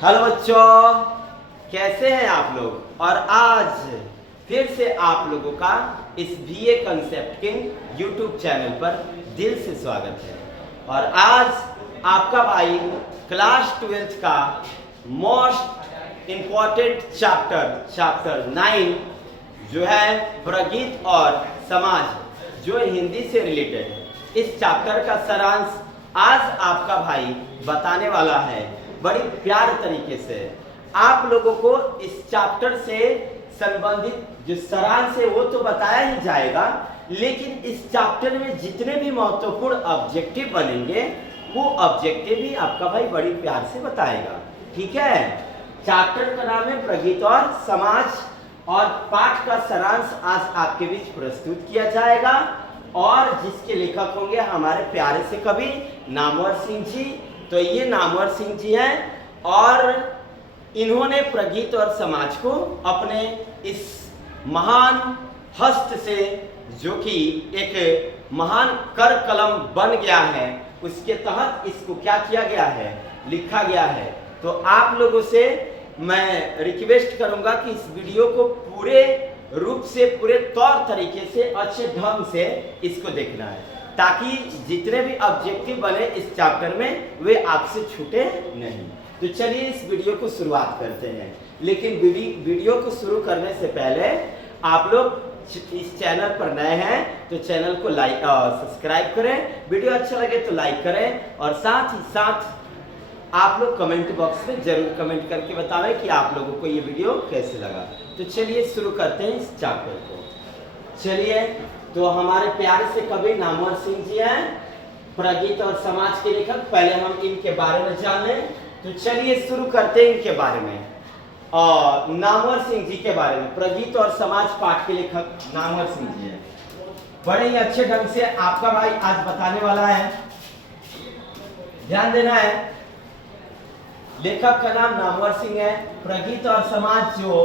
Hello बच्चों, कैसे हैं आप लोग। और आज फिर से आप लोगों का इस BA concept king YouTube channel पर दिल से स्वागत है। और आज आपका भाई क्लास 12th का मोस्ट इम्पॉर्टेंट चैप्टर 9 जो है प्रगीत और समाज, जो हिंदी से रिलेटेड है, इस चैप्टर का सारांश आज आपका भाई बताने वाला है बड़ी प्यार तरीके से। आप लोगों को इस चैप्टर से संबंधित जो सारांश है वो तो बताया ही जाएगा, लेकिन इस चैप्टर में जितने भी महत्वपूर्ण ऑब्जेक्टिव बनेंगे वो ऑब्जेक्टिव भी आपका भाई बड़ी प्यार से बताएगा। ठीक है, चैप्टर का नाम है प्रगीत और समाज, और पाठ का सारांश आज आपके बीच प्रस्तुत किया जाएगा। और जिसके लेखक होंगे हमारे प्यारे से कवि नामवर सिंह जी। तो ये नामवर सिंह जी हैं और इन्होंने प्रगीत और समाज को अपने इस महान हस्त से, जो कि एक महान कर कलम बन गया है, उसके तहत इसको क्या किया गया है, लिखा गया है। तो आप लोगों से मैं रिक्वेस्ट करूंगा कि इस वीडियो को पूरे रूप से, पूरे तौर तरीके से, अच्छे ढंग से इसको देखना है, ताकि जितने भी ऑब्जेक्टिव बने इस चैप्टर में वे आपसे छूटे नहीं। तो चलिए इस वीडियो को शुरुआत करते हैं। लेकिन वीडियो को शुरू करने से पहले आप लोग इस चैनल पर नए हैं तो चैनल को लाइक सब्सक्राइब करें, वीडियो अच्छा लगे तो लाइक करें, और साथ ही साथ आप लोग कमेंट बॉक्स में जरूर कमेंट करके बतावें कि आप लोगों को ये वीडियो कैसे लगा। तो चलिए शुरू करते हैं इस चैप्टर को। चलिए, तो हमारे प्यारे से कवि नामवर सिंह जी हैं, प्रगीत और समाज के लेखक। पहले हम इनके बारे में जान लें। तो चलिए शुरू करते हैं इनके बारे में, और नामवर सिंह जी के बारे में। प्रगीत और समाज पाठ के लेखक नामवर सिंह जी हैं। बड़े ही अच्छे ढंग से आपका भाई आज बताने वाला है, ध्यान देना है। लेखक का नाम नामवर सिंह है। प्रगीत और समाज जो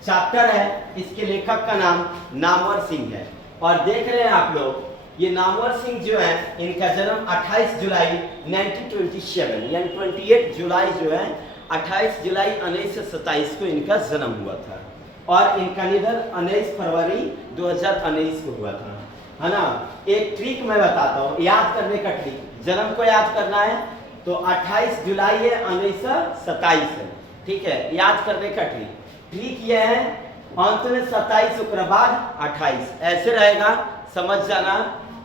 चैप्टर है, इसके लेखक का नाम नामवर सिंह है। और देख रहे हैं आप लोग, ये नामवर सिंह जो है, इनका जन्म 28 जुलाई 1927 यानी 28 जुलाई जो है, 28 जुलाई 1927 को इनका जन्म हुआ था। और इनका निधन 19 फरवरी 2019 को हुआ था, है ना। एक ट्रिक मैं बताता हूँ याद करने का ट्रिक, जन्म को याद करना है तो 28 जुलाई है, 1927 है। ठीक है, याद करने का ट्रिक यह है, अंत में 27 उसके बाद 28 ऐसे रहेगा। समझ जाना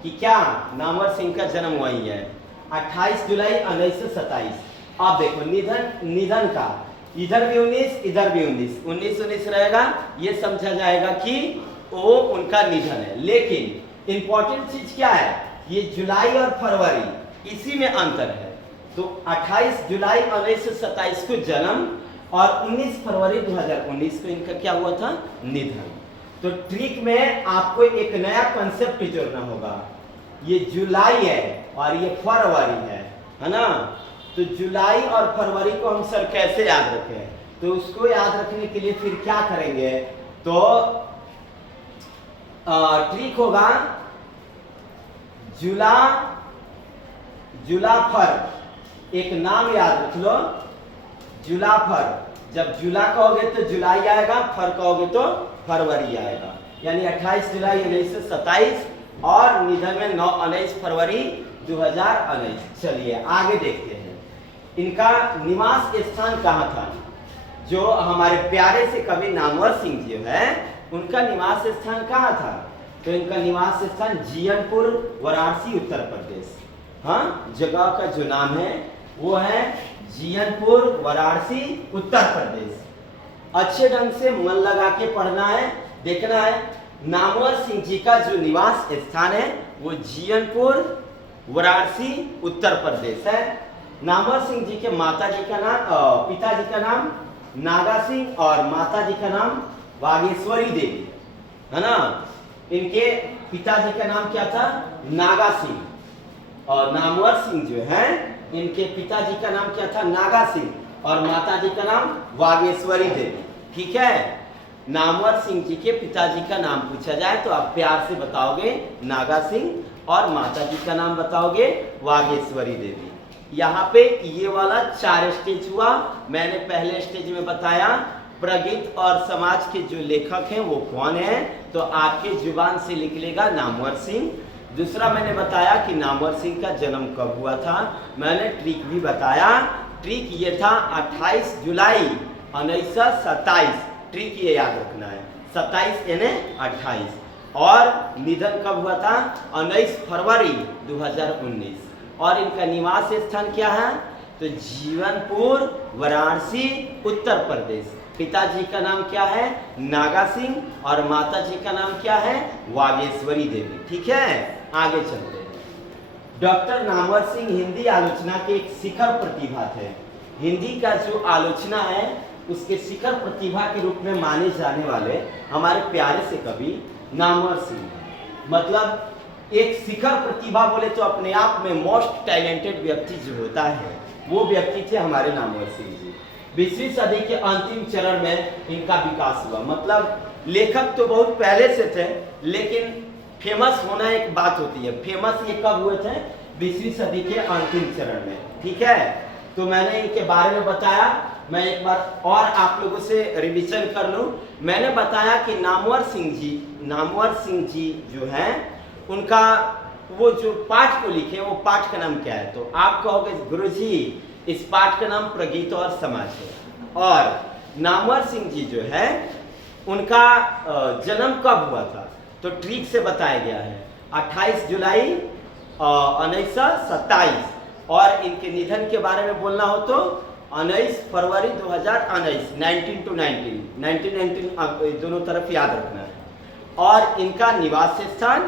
कि क्या नामवर सिंह का जन्म वही है, 28 जुलाई 1927। अब देखो निधन का, इधर भी 19 इधर भी 19 रहेगा, ये समझा जाएगा कि वो उनका निधन है। लेकिन इंपॉर्टेंट चीज क्या है, ये जुलाई और फरवरी इसी में अंतर है। तो 28 जुलाई 1927 को जन्म और 19 फरवरी 2019 को इनका क्या हुआ था, निधन। तो ट्रिक में आपको एक नया कंसेप्ट जोड़ना होगा। ये जुलाई है और ये फरवरी है ना। तो जुलाई और फरवरी को हम सर कैसे याद रखें, तो उसको याद रखने के लिए फिर क्या करेंगे, तो ट्रिक होगा जुलाफर। एक नाम याद रख लो, जुलाफर। जब जुला कहोगे तो जुलाई आएगा, फर कहोगे तो फरवरी आएगा। यानी 28 जुलाई 1927 और निधन में 19 फरवरी 2019। चलिए आगे देखते हैं, इनका निवास स्थान कहाँ था। जो हमारे प्यारे से कवि नामवर सिंह जी है, उनका निवास स्थान कहाँ था, तो इनका निवास स्थान जियनपुर, वाराणसी, उत्तर प्रदेश। हाँ, जगह का जो नाम है वो है जियनपुर, वाराणसी, उत्तर प्रदेश। अच्छे ढंग से मन लगा के पढ़ना है, देखना है। नामवर सिंह जी का जो निवास स्थान है वो जियनपुर, वाराणसी, उत्तर प्रदेश है। नामवर सिंह जी के पिताजी का नाम नागा सिंह और माता जी का नाम वागेश्वरी देवी, है ना। इनके पिताजी का नाम क्या था, नागा सिंह, और नामवर सिंह जो है, इनके पिताजी का नाम क्या था, नागा सिंह, और माताजी का नाम वागेश्वरी देवी। ठीक है, नामवर सिंह जी के पिताजी का नाम पूछा जाए तो आप प्यार से बताओगे नागा सिंह, और माताजी का नाम बताओगे वागेश्वरी देवी। यहाँ पे ये वाला 4 स्टेज हुआ। मैंने पहले स्टेज में बताया प्रगीत और समाज के जो लेखक हैं वो कौन है, तो आपके जुबान से निकलेगा नामवर सिंह। दूसरा मैंने बताया कि नामवर सिंह का जन्म कब हुआ था, मैंने ट्रिक भी बताया। ट्रिक ये था 28 जुलाई 1927, ट्रिक ये याद रखना है, 27 यानी 28। और निधन कब हुआ था, 19 फरवरी 2019। और इनका निवास स्थान क्या है, तो जीवनपुर, वाराणसी, उत्तर प्रदेश। पिताजी का नाम क्या है, नागा सिंह, और माता जी का नाम क्या है, वागेश्वरी देवी। ठीक है, आगे चलते हैं। डॉक्टर नामवर सिंह हिंदी आलोचना के एक शिखर प्रतिभा थे। हिंदी का जो आलोचना है उसके शिखर प्रतिभा के रूप में माने जाने वाले हमारे प्यारे से कवि नामवर सिंह। मतलब एक शिखर प्रतिभा बोले तो अपने आप में मोस्ट टैलेंटेड व्यक्ति जो होता है वो व्यक्ति थे हमारे नामवर सिंह जी। 20वीं सदी के अंतिम चरण में इनका विकास हुआ। मतलब लेखक तो बहुत पहले से थे, लेकिन फेमस होना एक बात होती है। फेमस ये कब हुए थे, 20वीं सदी के अंतिम चरण में। ठीक है, तो मैंने इनके बारे में बताया। मैं एक बार और आप लोगों से रिवीजन कर लूं। मैंने बताया कि नामवर सिंह जी जो हैं उनका वो जो पाठ को लिखे वो पाठ का नाम क्या है, तो आप कहोगे गुरुजी इस पाठ का नाम प्रगीत और समाज है। और नामवर सिंह जी जो है उनका जन्म कब हुआ था, तो ट्रिक से बताया गया है 28 जुलाई 1927। और इनके निधन के बारे में बोलना हो तो 19 फरवरी 2019, 19 to 19 दोनों तरफ याद रखना है। और इनका निवास स्थान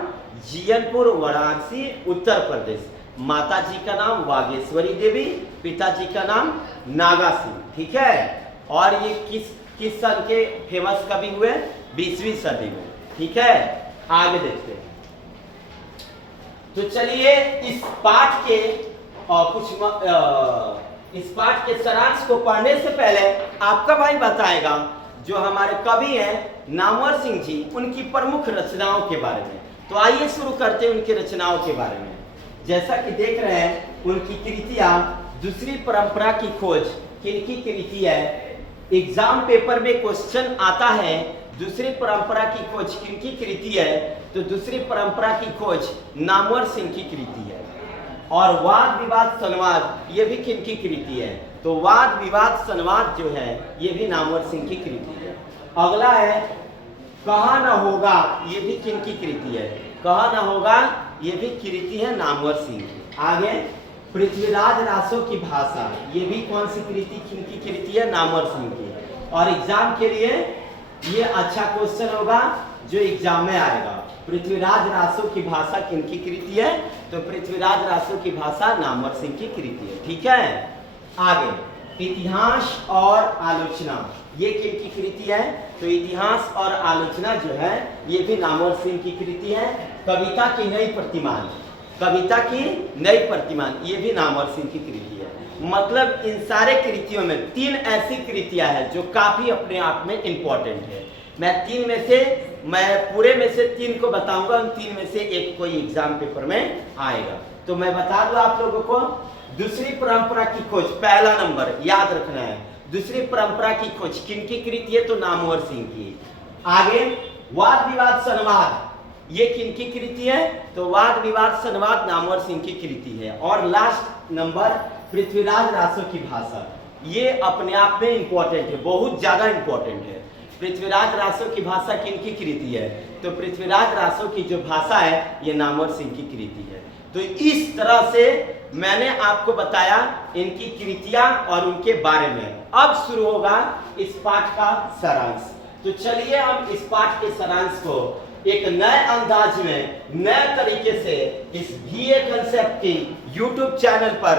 जीवनपुर, वाराणसी, उत्तर प्रदेश। माता जी का नाम वागेश्वरी देवी, पिताजी का नाम नागा सिंह। ठीक है, और ये किस सन के फेमस कवि हुए, 20वीं सदी में। ठीक है, आगे देखते हैं। तो चलिए इस पाठ के इस पाठ के सारांश को पढ़ने से पहले आपका भाई बताएगा जो हमारे कवि हैं नामवर सिंह जी, उनकी प्रमुख रचनाओं के बारे में। तो आइए शुरू करते हैं उनकी रचनाओं के बारे में। जैसा कि देख रहे हैं उनकी कृतियां, दूसरी परंपरा की खोज किनकी कृति है। एग्जाम पेपर में क्वेश्चन आता है दूसरी परंपरा की खोज किनकी कृति है, तो दूसरी परंपरा की खोज नामवर सिंह की कृति है। और वाद विवाद संवाद ये भी किनकी कृति है, तो वाद विवाद संवाद जो है ये भी नामवर सिंह की कृति है। अगला है कहा न होगा, ये भी किनकी कृति है, कहा न होगा ये भी कृति है नामवर सिंह की। आगे पृथ्वीराज रासो की भाषा, ये भी कौन सी कृति किनकी कृति है, नामवर सिंह की। और एग्जाम के लिए ये अच्छा क्वेश्चन होगा जो एग्जाम में आएगा। पृथ्वीराज रासो की भाषा किनकी कृति है, तो पृथ्वीराज रासो की भाषा नामवर सिंह की कृति है। ठीक है, आगे इतिहास और आलोचना, ये किनकी कृति है, तो इतिहास और आलोचना जो है ये भी नामवर सिंह की कृति है। कविता की नई प्रतिमान, कविता की नई प्रतिमान ये भी नामवर सिंह की कृति है। मतलब इन सारे कृतियों में 3 ऐसी कृतियां हैं जो काफी अपने आप में इंपॉर्टेंट है। मैं पूरे में से 3 को बताऊंगा, उन 3 में से एक कोई एग्जाम पेपर में आएगा। तो मैं बता दूं आप लोगों को, दूसरी परंपरा की खोज पहला नंबर याद रखना है। दूसरी परंपरा की खोज किनकी कृति है, तो नामवर सिंह की। आगे वाद विवाद संवाद ये किनकी कृति है, तो वाद विवाद संवाद नामवर सिंह की कृति है। और लास्ट नंबर पृथ्वीराज रासो की भाषा, ये अपने आप में इंपॉर्टेंट है, बहुत ज्यादा इंपॉर्टेंट है। पृथ्वीराज रासो की भाषा किनकी कृति है, तो पृथ्वीराज रासो की जो भाषा है ये नामवर सिंह की कृति है। तो इस तरह से मैंने आपको बताया इनकी कृतियां और उनके बारे में। अब शुरू होगा इस पाठ का सारांश। तो चलिए हम इस पाठ के सारांश को एक नए अंदाज में, नए तरीके से इस बीए कंसेप्ट की यूट्यूब चैनल पर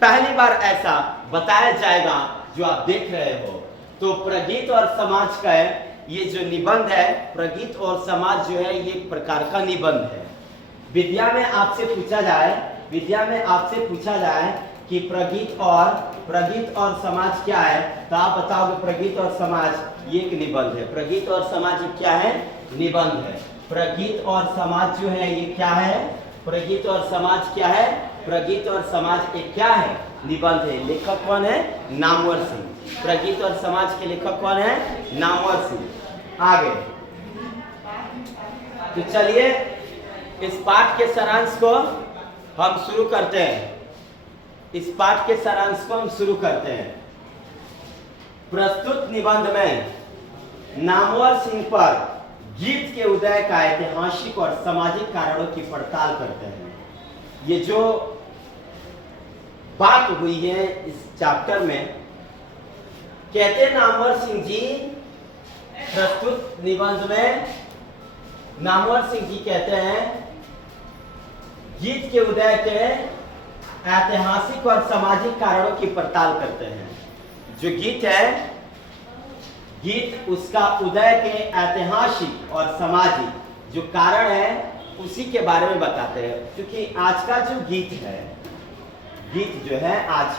पहली बार ऐसा बताया जाएगा जो आप देख रहे हो। तो प्रगीत और समाज का ये जो निबंध है, प्रगीत और समाज जो है ये एक प्रकार का निबंध है। विद्या में आपसे पूछा जाए कि प्रगीत और समाज क्या है, तो आप बताओगे प्रगीत और समाज ये एक निबंध है। प्रगीत और समाज क्या है, निबंध है। प्रगीत और समाज जो है ये क्या है, प्रगीत और समाज क्या है, प्रगीत और समाज एक क्या है, निबंध है। लेखक कौन है? नामवर सिंह। प्रगीत और समाज के लेखक कौन है? नामवर सिंह। आगे तो चलिए इस पाठ के सारांश को हम शुरू करते हैं। इस पाठ के सारांश को हम शुरू करते हैं। प्रस्तुत निबंध में नामवर सिंह पर गीत के उदय का ऐतिहासिक और सामाजिक कारणों की पड़ताल करते हैं। ये जो बात हुई है इस चैप्टर में, कहते हैं नामवर सिंह जी प्रस्तुत निबंध में नामवर सिंह जी कहते हैं गीत के उदय के ऐतिहासिक और सामाजिक कारणों की पड़ताल करते हैं। जो गीत है, गीत उसका उदय के ऐतिहासिक और सामाजिक जो कारण है उसी के बारे में बताते हैं। क्योंकि आज का जो गीत है, गीत जो है आज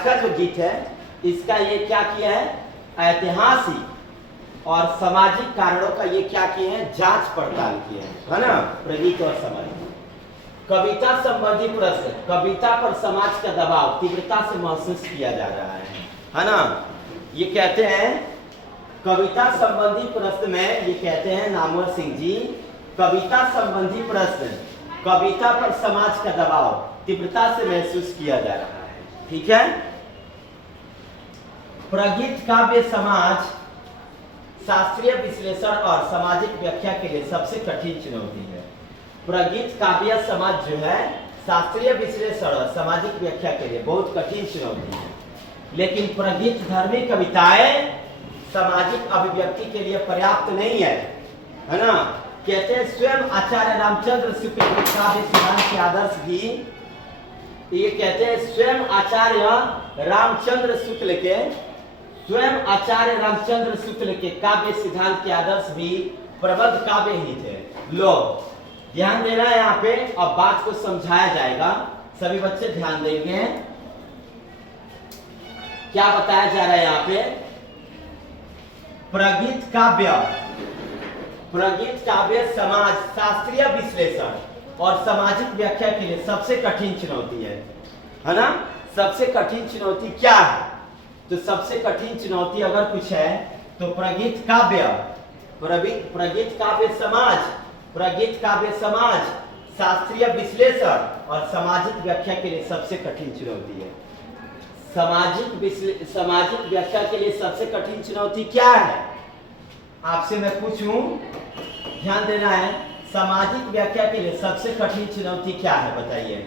का जो गीत है, इसका ये क्या किया है? ऐतिहासिक और सामाजिक कारणों का ये क्या किए हैं? जांच पड़ताल किए हैं, है ना। प्रगीत और समाज, कविता संबंधी प्रश्न, कविता पर समाज का दबाव तीव्रता से महसूस किया जा रहा है ना। ये कहते हैं कविता संबंधी प्रश्न में, ये कहते हैं नामवर सिंह जी, कविता संबंधी प्रश्न, कविता पर समाज का दबाव तीव्रता से महसूस किया जा रहा है। ठीक है। प्रगीत काव्य समाज शास्त्रीय विश्लेषण और सामाजिक व्याख्या के लिए सबसे कठिन चुनौती है। प्रगीत काव्य समाज जो है शास्त्रीय विश्लेषण और सामाजिक व्याख्या के लिए बहुत कठिन चुनौती है। लेकिन प्रगीत धर्मी कविताएं सामाजिक अभिव्यक्ति के लिए पर्याप्त नहीं है ना। कहते हैं स्वयं आचार्य रामचंद्र शुक्ल के काव्य सिद्धांत के आदर्श भी, ये कहते हैं स्वयं आचार्य रामचंद्र शुक्ल के, स्वयं आचार्य रामचंद्र शुक्ल के काव्य सिद्धांत के आदर्श भी प्रबंध काव्य ही थे। लो ध्यान देना है यहाँ पे, अब बात को समझाया जाएगा, सभी बच्चे ध्यान देंगे। क्या बताया जा रहा है यहाँ पे? प्रगीत काव्य समाज शास्त्रीय विश्लेषण और सामाजिक व्याख्या के लिए सबसे कठिन चुनौती है ना। सबसे कठिन चुनौती क्या है? तो सबसे कठिन चुनौती अगर कुछ है तो प्रगीत काव्य समाज शास्त्रीय विश्लेषण और सामाजिक व्याख्या के लिए सबसे कठिन चुनौती है। सामाजिक व्याख्या के लिए सबसे कठिन चुनौती क्या है? आपसे मैं पूछूं, ध्यान देना है। सामाजिक व्याख्या के लिए सबसे कठिन चुनौती क्या है? बताइए।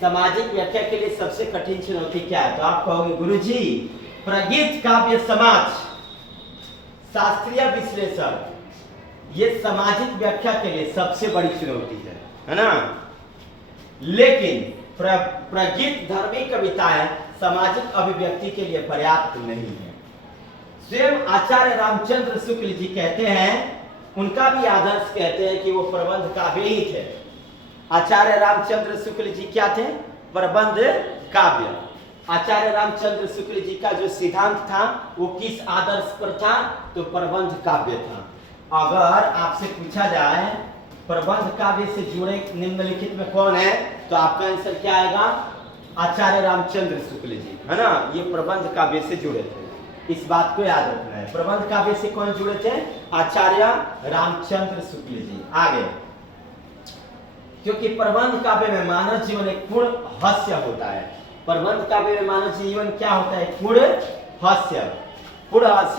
सामाजिक व्याख्या के लिए सबसे कठिन चुनौती क्या है? तो आप कहोगे गुरुजी प्रगीत काव्य समाज शास्त्रीय विश्लेषण, ये सामाजिक व्याख्या के लिए सबसे बड़ी चुनौती है ना। लेकिन प्रगीत धर्मी कविताएं सामाजिक अभिव्यक्ति के लिए पर्याप्त नहीं है। स्वयं आचार्य रामचंद्र शुक्ल जी कहते हैं, उनका भी आदर्श कहते हैं कि वो प्रबंध काव्य ही थे। आचार्य रामचंद्र शुक्ल जी क्या थे? प्रबंध काव्य। आचार्य रामचंद्र शुक्ल जी का जो सिद्धांत था वो किस आदर्श पर था? तो प्रबंध काव्य था। अगर आपसे पूछा जाए प्रबंध काव्य से जुड़े निम्नलिखित में कौन है, तो आपका आंसर क्या आएगा? आचार्य रामचंद्र शुक्ल जी, है ना। ये प्रबंध काव्य से जुड़े थे, इस बात को याद रखना है। प्रबंध काव्य से कौन जुड़े थे? आचार्य रामचंद्र शुक्ल जी। आगे, क्योंकि प्रबंध काव्य में मानव जीवन एक पूर्ण हास्य होता है। प्रबंध काव्य में मानव जीवन क्या होता है? पूर्ण हास्य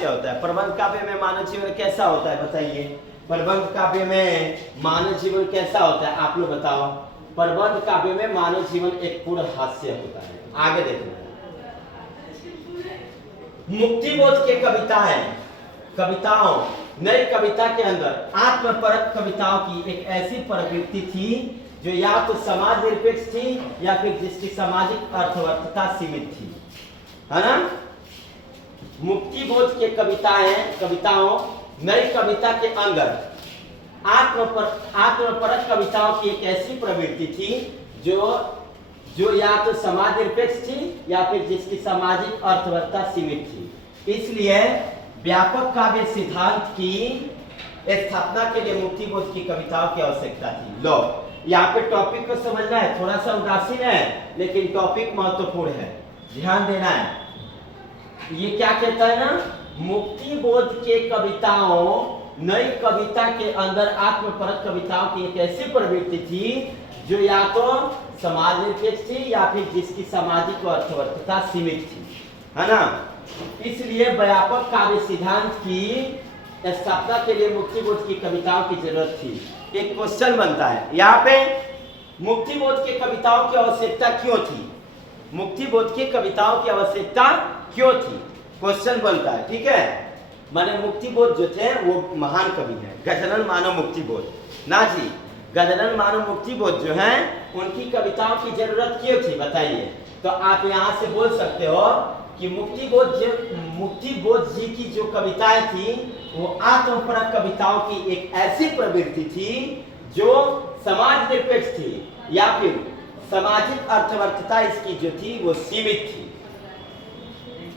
होता है। प्रबंध काव्य में मानव जीवन कैसा होता है? बताइए। प्रबंध काव्य में मानव जीवन कैसा होता है? आप लोग बताओ। प्रबंध काव्य में मानव जीवन एक पूर्ण हास्य होता है। आगे देखना, मुक्तिबोध के कविताओं नई कविता के अंदर आत्मपरक कविताओं की एक ऐसी प्रवृत्ति थी जो या तो समाज निरपेक्ष थी या फिर जिसकी सामाजिक अर्थवत्ता सीमित थी, है ना। मुक्तिबोध के कविताओं नई कविता के अंदर आत्मपरक कविताओं की एक ऐसी प्रवृत्ति थी जो या तो समाज निरपेक्ष थी या फिर जिसकी सामाजिक अर्थवत्ता सीमित थी। इसलिए व्यापक काव्य सिद्धांत की स्थापना के लिए मुक्तिबोध की कविताओं की आवश्यकता थी। लो यहाँ पे टॉपिक को समझना है, थोड़ा सा उदासीन है लेकिन टॉपिक महत्वपूर्ण है, ध्यान देना है। ये क्या कहता है ना, मुक्ति बोध के कविताओं, नई कविता के अंदर आत्मपरक कविताओं की एक ऐसी प्रवृत्ति थी जो या तो समाज निरपेक्ष थी या फिर जिसकी सामाजिक अर्थवत्ता सीमित थी, है ना। इसलिए व्यापक काव्य सिद्धांत की स्थापना के लिए मुक्तिबोध की कविताओं की जरूरत थी। एक क्वेश्चन बनता है यहाँ पे, मुक्तिबोध की कविताओं की आवश्यकता क्यों थी? मुक्तिबोध की कविताओं की आवश्यकता क्यों थी, क्वेश्चन बनता है, ठीक है। माने मुक्तिबोध जो थे वो महान कवि हैं, गजानन मानव मुक्तिबोध ना जी, गजानन मानव मुक्तिबोध जो हैं उनकी कविताओं की जरूरत क्यों थी बताइए। तो आप यहाँ से बोल सकते हो कि मुक्तिबोध जी की जो कविताएं थी वो आत्मपरक कविताओं की एक ऐसी प्रवृत्ति थी जो समाज निरपेक्ष थी या फिर सामाजिक अर्थवत्ता इसकी जो थी वो सीमित थी।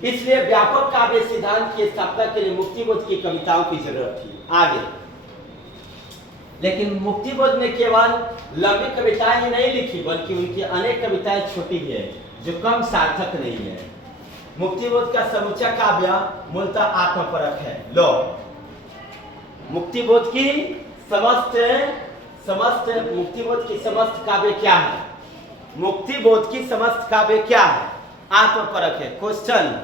इसलिए व्यापक काव्य सिद्धांत की स्थापना के लिए मुक्तिबोध की कविताओं की जरूरत थी। आगे, लेकिन मुक्तिबोध ने केवल लंबी कविताएं ही नहीं लिखी बल्कि उनकी अनेक कविताएं छोटी भी है जो कम सार्थक नहीं है। मुक्तिबोध का समूचा काव्य मूलतः आत्मपरक है। लो, मुक्तिबोध की समस्त काव्य क्या है? मुक्तिबोध की समस्त काव्य क्या है? आत्मपरक है। क्वेश्चन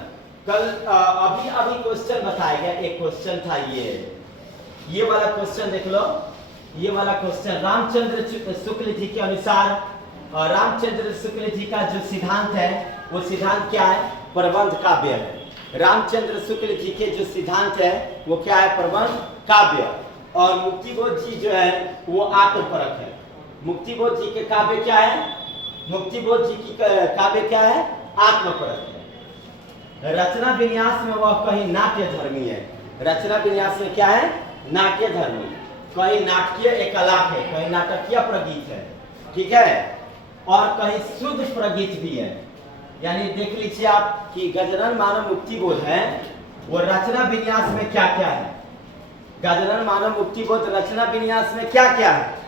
कल अभी क्वेश्चन बताया गया, एक क्वेश्चन था ये वाला क्वेश्चन देख लो, ये वाला क्वेश्चन रामचंद्र शुक्ल जी के अनुसार, रामचंद्र शुक्ल जी का जो सिद्धांत है वो सिद्धांत क्या है? प्रबंध काव्य है। रामचंद्र शुक्ल जी के जो सिद्धांत है वो क्या है? प्रबंध काव्य। और मुक्तिबोध जी जो है वो आत्मपरक है। मुक्तिबोध जी के काव्य क्या है? मुक्तिबोध जी की काव्य क्या है? आत्मपरक है। रचना विन्यास में वह कहीं नाट्य धर्मी है। रचना विन्यास में क्या है? नाट्य धर्मी, कहीं नाटकीय एकलाप है, कहीं नाटकीय प्रगीत है, ठीक है, और कहीं शुद्ध प्रगीत भी है। यानी देख लीजिए आप कि गजानन मानव मुक्तिबोध है वो रचना विन्यास में क्या क्या है? गजानन मानव मुक्तिबोध रचना विन्यास में क्या क्या है?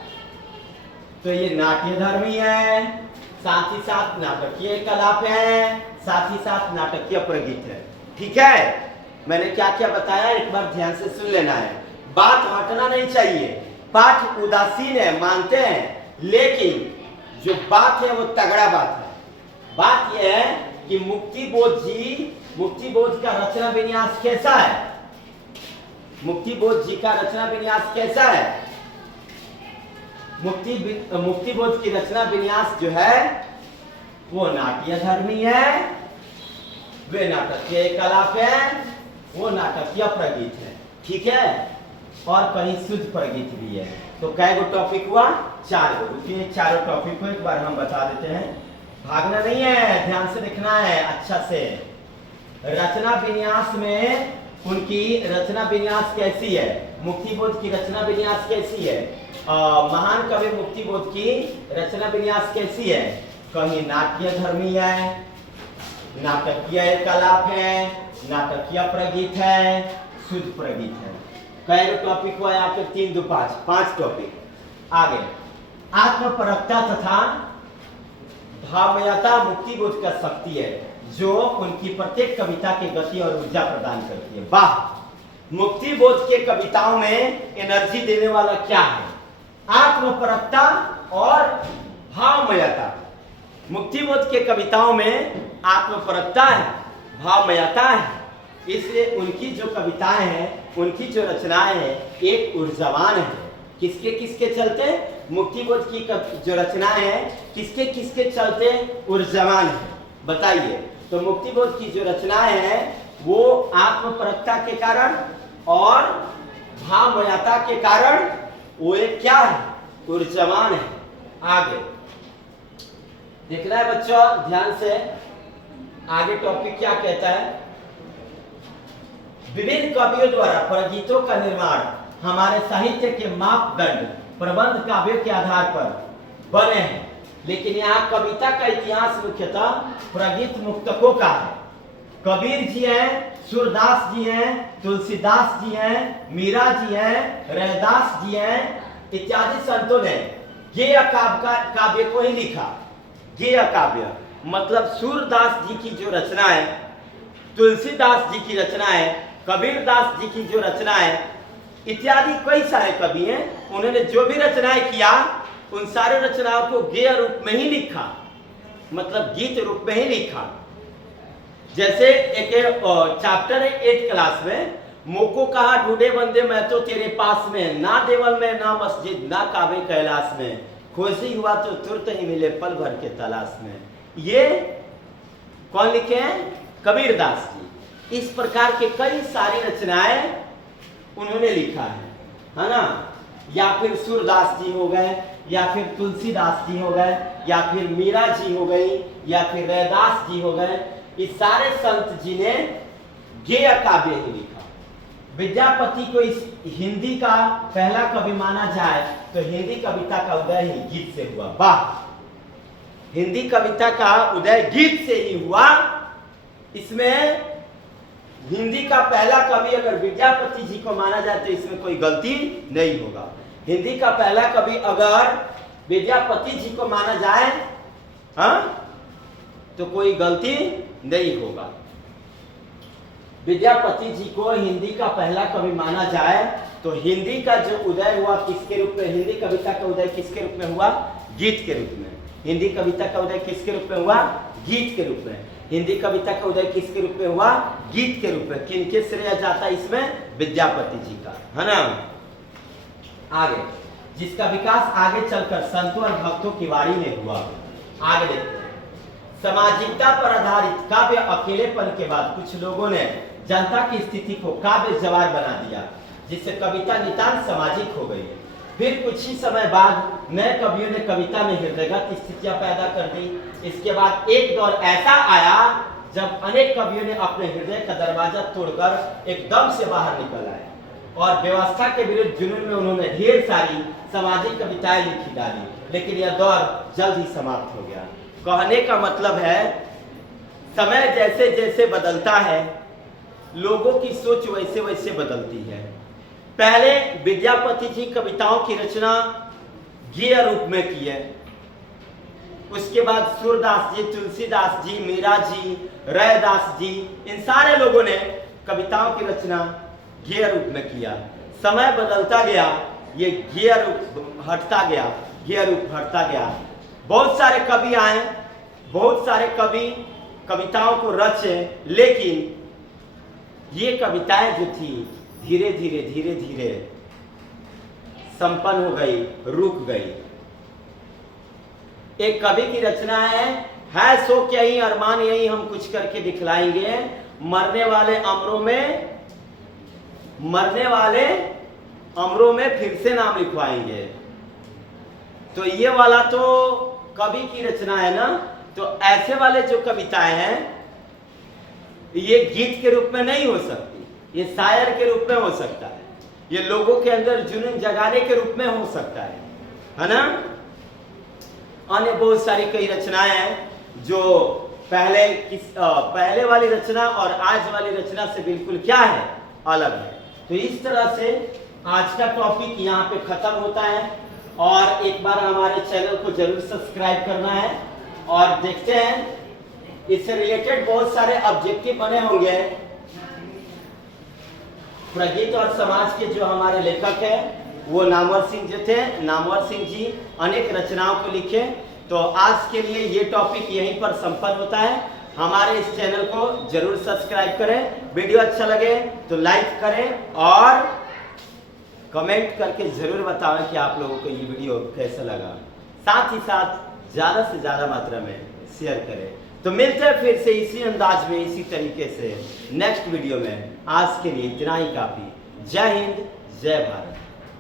तो ये नाट्य धर्मी है, साथ ही साथ नाटकीय कलाप है, साथ ही साथ नाटकीय प्रगीत है, ठीक है। मैंने क्या क्या बताया एक बार ध्यान से सुन लेना है, बात हटना नहीं चाहिए। पाठ उदासीन है मानते हैं, लेकिन जो बात है वो तगड़ा बात है। बात यह है कि मुक्तिबोध का रचना विन्यास कैसा है? मुक्तिबोध जी का रचना विन्यास कैसा है? मुक्तिबोध की रचना विन्यास जो है वो नाट्य धर्मी है, वे नाटकीय कलाप है, वो नाटकीय प्रगीत है, ठीक है, और कहीं शुद्ध प्रगीत भी है। तो कै गो टॉपिक हुआ? 4 गो। रुकिए, चारों टॉपिक को एक बार हम बता देते हैं, भागना नहीं है, ध्यान से देखना है अच्छा से। रचना विन्यास में उनकी रचना विन्यास कैसी है? मुक्तिबोध की रचना विन्यास कैसी है? महान कवि मुक्तिबोध की रचना विन्यास कैसी है? कहीं नाट्य धर्मी है, नाटकीय कलाप है, नाटकीय प्रगीत है, शुद्ध प्रगीत है। कई टॉपिक हुआ यहाँ पे? 3 2 5, 5 टॉपिक। आगे, आत्मपरकता तथा भावमयता मुक्तिबोध का शक्ति है जो उनकी प्रत्येक कविता की गति और ऊर्जा प्रदान करती है। वाह, मुक्तिबोध के कविताओं में एनर्जी देने वाला क्या है? आत्मपरकता और भावमयता। मुक्तिबोध के कविताओं में आत्मपरकता है, भावमयता है, इसलिए उनकी जो कविताएं हैं, उनकी जो रचनाएं हैं एक ऊर्जावान है। किसके किसके चलते? मुक्तिबोध की जो रचनाएं हैं किसके किसके चलते ऊर्जावान है बताइए। तो मुक्तिबोध की जो रचनाएं हैं वो आत्मपरकता के कारण और भावमयता के कारण वो एक क्या है? ऊर्जावान है। आगे देखना है बच्चों ध्यान से, आगे टॉपिक क्या कहता है? विभिन्न कवियों द्वारा प्रगीतों का निर्माण हमारे साहित्य के मापदंड प्रबंध काव्यों के आधार पर बने हैं, लेकिन यहाँ कविता का इतिहास मुख्यतः प्रगीत मुक्तकों का है। कबीर जी हैं, सूरदास जी हैं, तुलसीदास जी हैं, मीरा जी हैं, रैदास जी हैं इत्यादि संतों ने गेय काव्य को ही लिखा। गेय काव्य मतलब सूरदास जी की जो रचना है, तुलसीदास जी की रचना है, कबीरदास जी की जो रचना है, इत्यादि कई सारे कवि हैं, उन्होंने जो भी रचनाएं किया उन सारे रचनाओं को गेय रूप में ही लिखा, मतलब गीत रूप में ही लिखा। जैसे एक चैप्टर है 8 क्लास में, मोको कहा ढूंढे बंदे मैं तो तेरे पास में, ना देवल में ना मस्जिद ना काबे कैलाश में, खोजी हुआ तो तुरंत ही मिले पल भर के तलाश में। ये कौन लिखे हैं? कबीरदास जी। इस प्रकार के कई सारी रचनाएं उन्होंने लिखा है ना। या फिर सूरदास जी हो गए, या फिर तुलसीदास जी हो गए, या फिर मीरा जी हो गई, या फिर रैदास जी हो गए। इस सारे संत जी ने गेय काव्य ही लिखा। विद्यापति को इस हिंदी का पहला कवि माना जाए तो हिंदी कविता का उदय ही गीत से हुआ। वाह, हिंदी कविता का उदय गीत से ही हुआ। इसमें हिंदी का पहला कवि अगर विद्यापति जी को माना जाए तो इसमें कोई गलती नहीं होगा। हिंदी का पहला कवि अगर विद्यापति जी को माना जाए तो कोई गलती नहीं होगा। विद्यापति जी को हिंदी का पहला कवि माना जाए तो हिंदी का जो उदय हुआ किसके रूप में? हिंदी कविता का उदय किसके रूप में हुआ? गीत के रूप में। हिंदी कविता का उदय किसके रूप में हुआ? गीत के रूप में। हिंदी कविता का उदय किसके रूप में हुआ? गीत के रूप में। किनके श्रेय जाता है इसमें? विद्यापति जी का, है ना। आगे जिसका विकास आगे चलकर संतों और भक्तों की वाणी में हुआ। आगे देखते हैं। सामाजिकता पर आधारित काव्य अकेलेपन के बाद कुछ लोगों ने जनता की स्थिति को काव्य जवार बना दिया, जिससे कविता नितांत सामाजिक हो गई। फिर कुछ ही समय बाद नए कवियों ने कविता में हृदयगत स्थितियां पैदा कर दी। इसके बाद एक दौर ऐसा आया जब अनेक कवियों ने अपने हृदय का दरवाजा तोड़कर एकदम से बाहर निकल आए और व्यवस्था के विरुद्ध जुनून में उन्होंने ढेर सारी सामाजिक कविताएं लिखी डाली। लेकिन यह दौर जल्द ही समाप्त हो गया। कहने का मतलब है, समय जैसे जैसे बदलता है लोगों की सोच वैसे वैसे बदलती है। पहले विद्यापति जी कविताओं की रचना गेय रूप में की है। उसके बाद सूरदास जी, तुलसीदास जी, मीरा जी, रैदास जी, इन सारे लोगों ने कविताओं की रचना गेय रूप में किया। समय बदलता गया, ये गेय रूप हटता गया, गेय रूप हटता गया। बहुत सारे कवि आए, बहुत सारे कवि कविताओं को रचे, लेकिन ये कविताएं जो थी धीरे धीरे संपन्न हो गई, रुक गई। एक कवि की रचना है सो क्या ही अरमान यही हम कुछ करके दिखलाएंगे, मरने वाले अमरों में फिर से नाम लिखवाएंगे। तो ये वाला तो कवि की रचना है ना। तो ऐसे वाले जो कविताएं हैं ये गीत के रूप में नहीं हो सकती, ये शायर के रूप में हो सकता है, ये लोगों के अंदर जुनून जगाने के रूप में हो सकता है ना। अन्य बहुत सारी कई रचनाएं हैं जो पहले वाली रचना और आज वाली रचना से बिल्कुल क्या है, अलग है। तो इस तरह से आज का टॉपिक यहाँ पे खत्म होता है। और एक बार हमारे चैनल को जरूर सब्सक्राइब करना है। और देखते हैं इससे रिलेटेड बहुत सारे ऑब्जेक्टिव बने होंगे। प्रगीत और समाज के जो हमारे लेखक हैं वो नामवर सिंह जी थे। नामवर सिंह जी अनेक रचनाओं को लिखे। तो आज के लिए ये टॉपिक यहीं पर संपन्न होता है। हमारे इस चैनल को जरूर सब्सक्राइब करें। वीडियो अच्छा लगे तो लाइक करें और कमेंट करके जरूर बताएं कि आप लोगों को ये वीडियो कैसा लगा। साथ ही साथ ज़्यादा से ज़्यादा मात्रा में शेयर करें। तो मिलते हैं फिर से इसी अंदाज में, इसी तरीके से नेक्स्ट वीडियो में। आज के लिए इतना ही काफ़ी। जय हिंद, जय भारत।